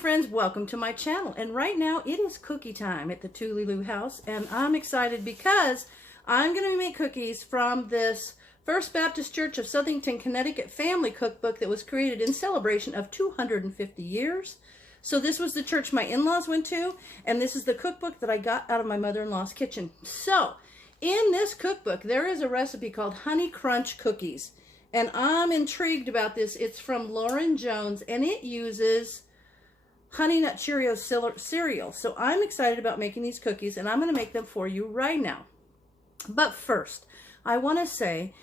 friends, welcome to my channel. And right now it is cookie time at the Tuliloo house, and I'm excited because I'm going to make cookies from this First Baptist Church of Southington, Connecticut family cookbook that was created in celebration of 250 years. So this was the church my in-laws went to, and this is the cookbook that I got out of my mother-in-law's kitchen. So in this cookbook there is a recipe called Honey Crunch Cookies, and I'm intrigued about this. It's from Lauren Jones, and it uses Honey Nut Cheerios cereal. So I'm excited about making these cookies, and I'm going to make them for you right now. But first, I want to say,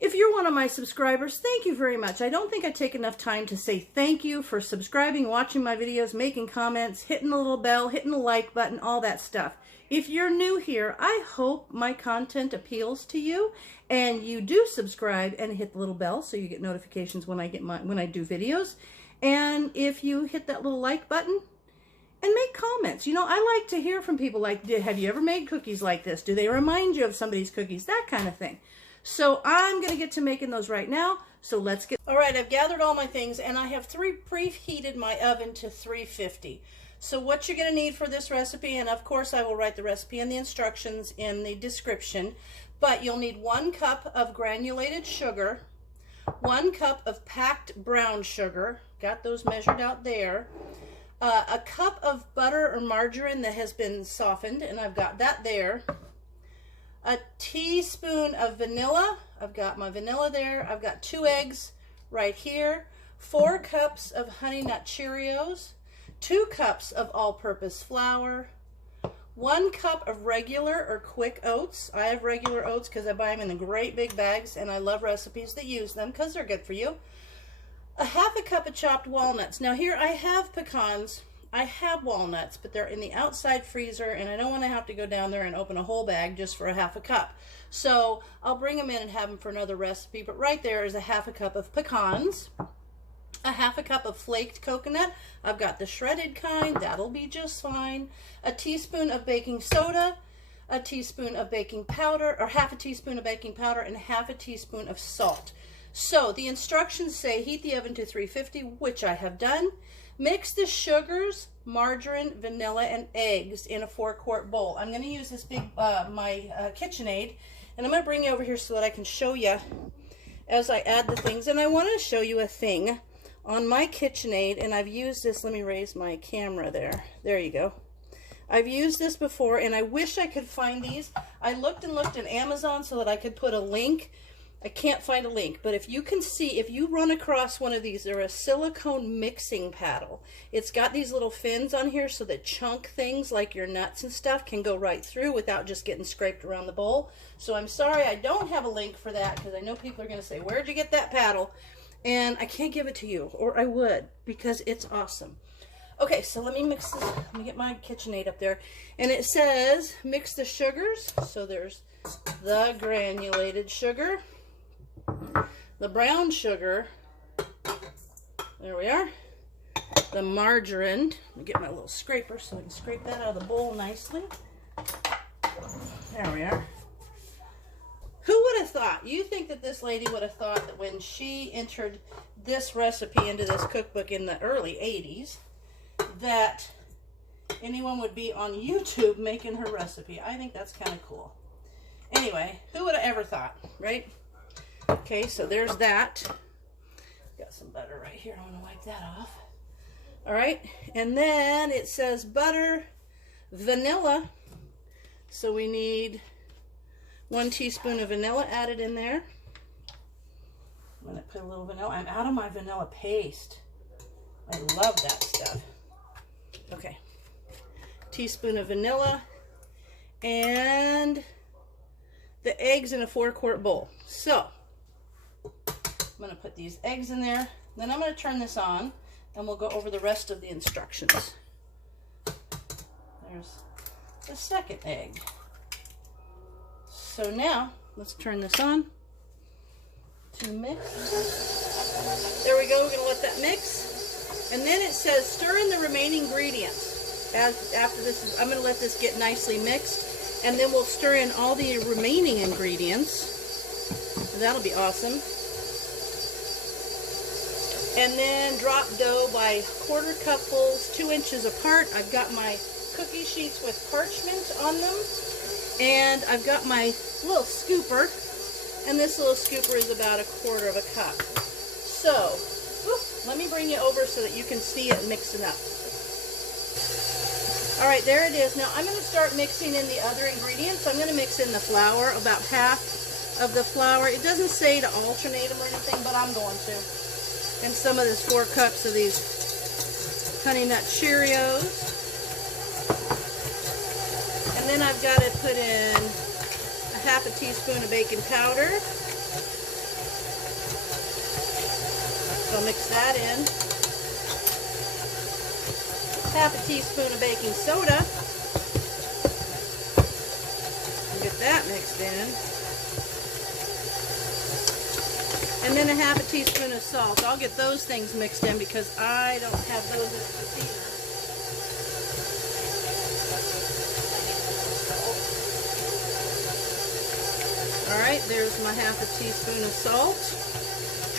if you're one of my subscribers, thank you very much. I don't think I take enough time to say thank you for subscribing, watching my videos, making comments, hitting the little bell, hitting the like button, all that stuff. If you're new here, I hope my content appeals to you and you do subscribe and hit the little bell so you get notifications when I do videos. And if you hit that little like button and make comments. You know, I like to hear from people like, have you ever made cookies like this? Do they remind you of somebody's cookies? That kind of thing. So I'm going to get to making those right now. So let's get... All right, I've gathered all my things, and I have preheated my oven to 350. So what you're going to need for this recipe, and of course I will write the recipe and the instructions in the description, but you'll need 1 cup of granulated sugar, 1 cup of packed brown sugar, got those measured out there, a cup of butter or margarine that has been softened, and I've got that there, a teaspoon of vanilla, I've got my vanilla there, I've got 2 eggs right here, 4 cups of Honey Nut Cheerios, 2 cups of all-purpose flour, 1 cup of regular or quick oats. I have regular oats because I buy them in the great big bags, and I love recipes that use them because they're good for you. A 1/2 cup of chopped walnuts. Now here I have pecans, I have walnuts, but they're in the outside freezer, and I don't want to have to go down there and open a whole bag just for a 1/2 cup. So I'll bring them in and have them for another recipe, but right there is a 1/2 cup of pecans. A 1/2 cup of flaked coconut. I've got the shredded kind, that'll be just fine. A teaspoon of baking soda, a teaspoon of baking powder, or 1/2 teaspoon of baking powder, and 1/2 teaspoon of salt. So the instructions say heat the oven to 350, which I have done. Mix the sugars, margarine, vanilla, and eggs in a 4-quart bowl. I'm going to use this big, my KitchenAid, and I'm going to bring you over here so that I can show you as I add the things. And I want to show you a thing on my KitchenAid, and I've used this. Let me raise my camera there. There you go. I've used this before, and I wish I could find these. I looked and looked at Amazon so that I could put a link. I can't find a link, but if you can see, if you run across one of these, they're a silicone mixing paddle. It's got these little fins on here so that chunk things like your nuts and stuff can go right through without just getting scraped around the bowl. So I'm sorry I don't have a link for that, because I know people are going to say, where'd you get that paddle? And I can't give it to you, or I would, because it's awesome. Okay, so let me mix this. Let me get my KitchenAid up there. And it says mix the sugars. So there's the granulated sugar, the brown sugar, there we are, the margarine. Let me get my little scraper so I can scrape that out of the bowl nicely. There we are. Who would have thought? You think that this lady would have thought that when she entered this recipe into this cookbook in the early 80s, that anyone would be on YouTube making her recipe? I think that's kind of cool. Anyway, who would have ever thought, right? Okay, so there's that. Got some butter right here. I want to wipe that off. All right, and then it says butter, vanilla. So we need 1 teaspoon of vanilla added in there. I'm going to put a little vanilla. I'm out of my vanilla paste. I love that stuff. Okay. Teaspoon of vanilla. And the eggs in a 4-quart bowl. So, I'm going to put these eggs in there. Then I'm going to turn this on, and we'll go over the rest of the instructions. There's the 2nd egg. So now, let's turn this on to mix. There we go, we're going to let that mix. And then it says stir in the remaining ingredients. After this, I'm going to let this get nicely mixed, and then we'll stir in all the remaining ingredients. That'll be awesome. And then drop dough by quarter cupfuls, 2 inches apart. I've got my cookie sheets with parchment on them. And I've got my little scooper. And this little scooper is about 1/4 cup. So, let me bring you over so that you can see it mixing up. All right, there it is. Now I'm going to start mixing in the other ingredients. I'm going to mix in the flour, about half of the flour. It doesn't say to alternate them or anything, but I'm going to. And some of this 4 cups of these Honey Nut Cheerios. And then I've got to put in a 1/2 teaspoon of baking powder. So I'll mix that in. 1/2 teaspoon of baking soda. And get that mixed in. And then a 1/2 teaspoon of salt. I'll get those things mixed in because I don't have those as either. Alright, there's my 1/2 teaspoon of salt.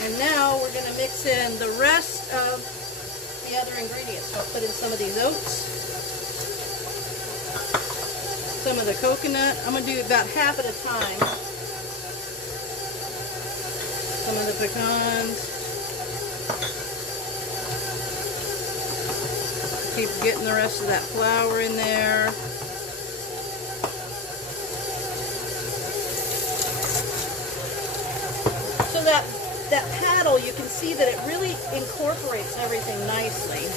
And now we're going to mix in the rest of the other ingredients. So I'll put in some of these oats, some of the coconut. I'm going to do about half at a time. Some of the pecans. Keep getting the rest of that flour in there. So that paddle, you can see that it really incorporates everything nicely.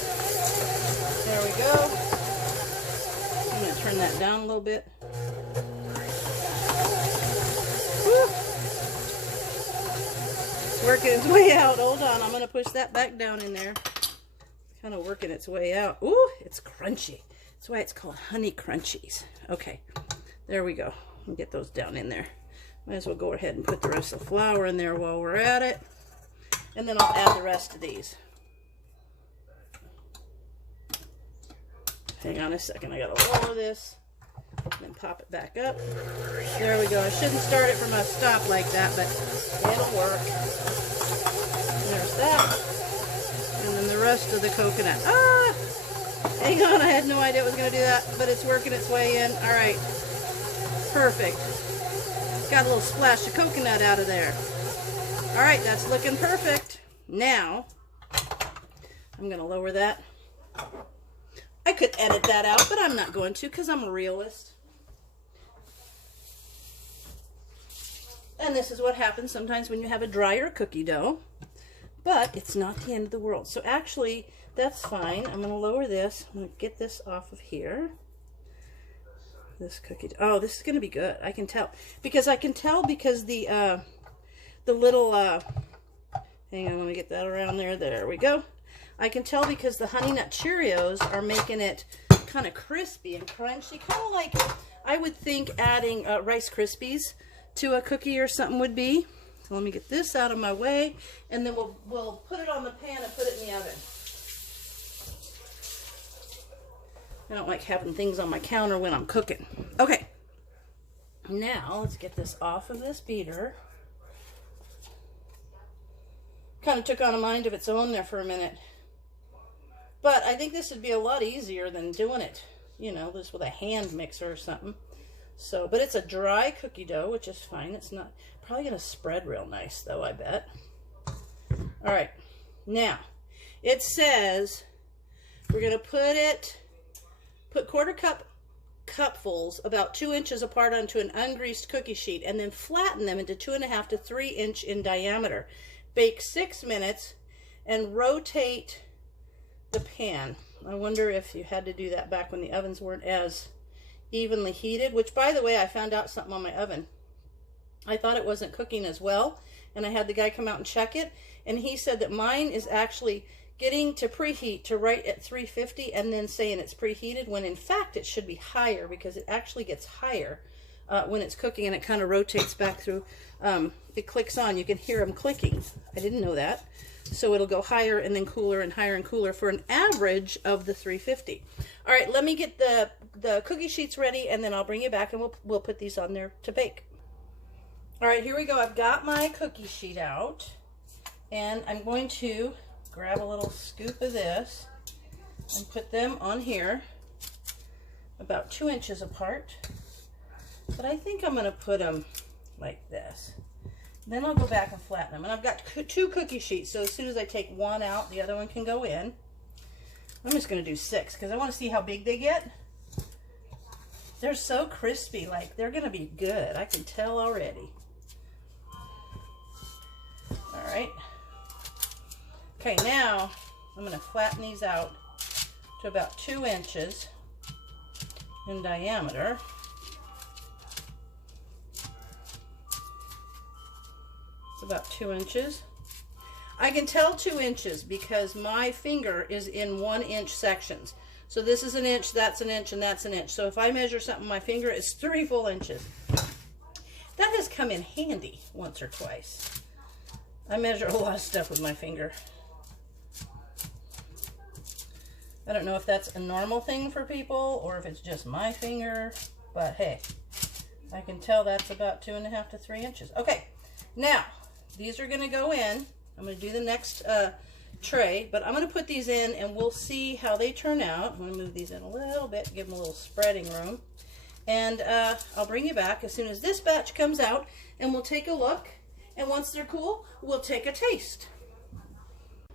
There we go. I'm going to turn that down a little bit. Woo. Working its way out. Hold on, I'm going to push that back down in there. Kind of working its way out. Ooh, it's crunchy. That's why it's called honey crunchies. Okay, there we go. I'll get those down in there. Might as well go ahead and put the rest of the flour in there while we're at it. And then I'll add the rest of these. Hang on a second, I gotta lower this. And then pop it back up. There we go. I shouldn't start it from a stop like that, but it'll work. There's that. And then the rest of the coconut. Ah! Hang on, I had no idea it was gonna do that, but it's working its way in. All right, perfect. Got a little splash of coconut out of there. All right, that's looking perfect. Now, I'm gonna lower that. I could edit that out, but I'm not going to because I'm a realist. And this is what happens sometimes when you have a drier cookie dough, but it's not the end of the world. So actually, that's fine. I'm gonna lower this. I'm gonna get this off of here. This cookie dough. Oh, this is gonna be good. I can tell because the little hang on, let me get that around there. There we go. I can tell because the Honey Nut Cheerios are making it kind of crispy and crunchy, kind of like I would think adding Rice Krispies to a cookie or something would be. So let me get this out of my way, and then we'll put it on the pan and put it in the oven. I don't like having things on my counter when I'm cooking. Okay, now let's get this off of this beater. Kind of took on a mind of its own there for a minute. But I think this would be a lot easier than doing it, you know, just with a hand mixer or something. So, but it's a dry cookie dough, which is fine. It's not probably going to spread real nice, though, I bet. All right. Now, it says we're going to put quarter cupfuls about 2 inches apart onto an ungreased cookie sheet and then flatten them into 2.5 to 3 inch in diameter. Bake 6 minutes and rotate the pan. I wonder if you had to do that back when the ovens weren't as evenly heated, which, by the way, I found out something on my oven. I thought it wasn't cooking as well, and I had the guy come out and check it, and he said that mine is actually getting to preheat to right at 350 and then saying it's preheated, when in fact it should be higher, because it actually gets higher when it's cooking, and it kind of rotates back through. It clicks on. You can hear them clicking. I didn't know that. So it'll go higher and then cooler and higher and cooler for an average of the 350. All right, let me get the cookie sheets ready, and then I'll bring you back, and we'll put these on there to bake. All right, here we go. I've got my cookie sheet out, and I'm going to grab a little scoop of this and put them on here about 2 inches apart. But I think I'm going to put them like this. Then I'll go back and flatten them. And I've got 2 cookie sheets, so as soon as I take one out, the other one can go in. I'm just going to do 6 because I want to see how big they get. They're so crispy, like they're going to be good. I can tell already. All right. Okay, now I'm going to flatten these out to about 2 inches in diameter. It's about 2 inches. I can tell 2 inches because my finger is in 1 inch sections. So this is an inch, that's an inch, and that's an inch. So if I measure something with my finger, it's 3 full inches. That has come in handy once or twice. I measure a lot of stuff with my finger. I don't know if that's a normal thing for people or if it's just my finger, but hey, I can tell that's about 2.5 to 3 inches. Okay, now these are going to go in. I'm going to do the next tray, but I'm going to put these in and we'll see how they turn out. I'm going to move these in a little bit, give them a little spreading room. And I'll bring you back as soon as this batch comes out and we'll take a look. And once they're cool, we'll take a taste.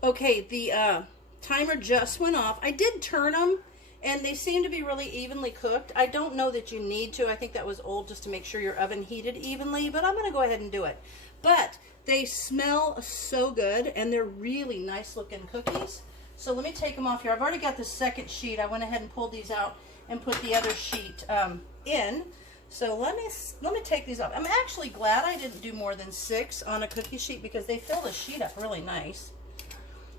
Okay, the timer just went off. I did turn them and they seem to be really evenly cooked. I don't know that you need to. I think that was old just to make sure your oven heated evenly, but I'm going to go ahead and do it. But they smell so good and they're really nice looking cookies. So let me take them off here. I've already got the second sheet. I went ahead and pulled these out and put the other sheet in. So let me take these off. I'm actually glad I didn't do more than 6 on a cookie sheet because they fill the sheet up really nice.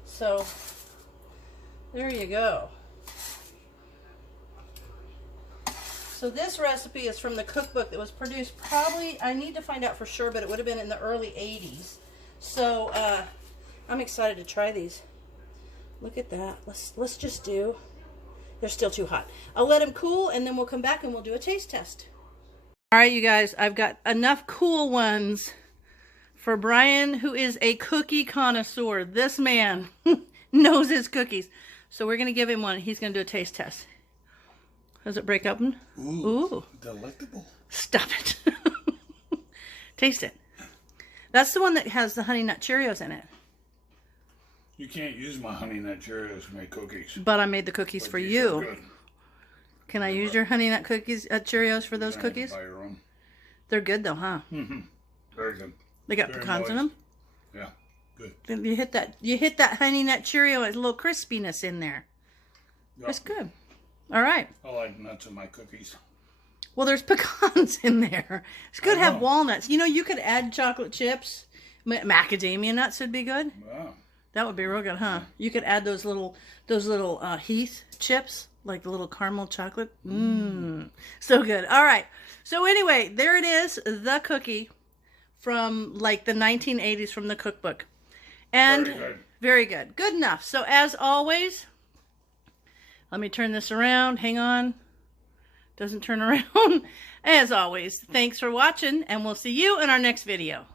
So there you go. So this recipe is from the cookbook that was produced probably, I need to find out for sure, but it would have been in the early 80s. So I'm excited to try these. Look at that. Let's just do, they're still too hot. I'll let them cool and then we'll come back and we'll do a taste test. All right, you guys, I've got enough cool ones for Brian, who is a cookie connoisseur. This man knows his cookies. So we're going to give him one. He's going to do a taste test. Does it break open? Ooh. Delectable. Stop it. Taste it. That's the one that has the Honey Nut Cheerios in it. You can't use my Honey Nut Cheerios to make cookies. But I made the cookies for you. Good. Can I use your Honey Nut Cheerios for those cookies? Buy your own. They're good though, huh? Mm-hmm. Very good. They got pecans in them? Yeah, good. You hit that Honey Nut Cheerio, a little crispiness in there. Yep. It's good. All right. I like nuts in my cookies. Well, there's pecans in there. It's good to have walnuts. You know, you could add chocolate chips. Macadamia nuts would be good. Wow. That would be real good, huh? You could add those little Heath chips, like the little caramel chocolate. Mmm. So good. All right. So anyway, there it is, the cookie from like the 1980s from the cookbook. And very good. Very good. Good enough. So as always, let me turn this around. Hang on. Doesn't turn around. As always, thanks for watching, and we'll see you in our next video.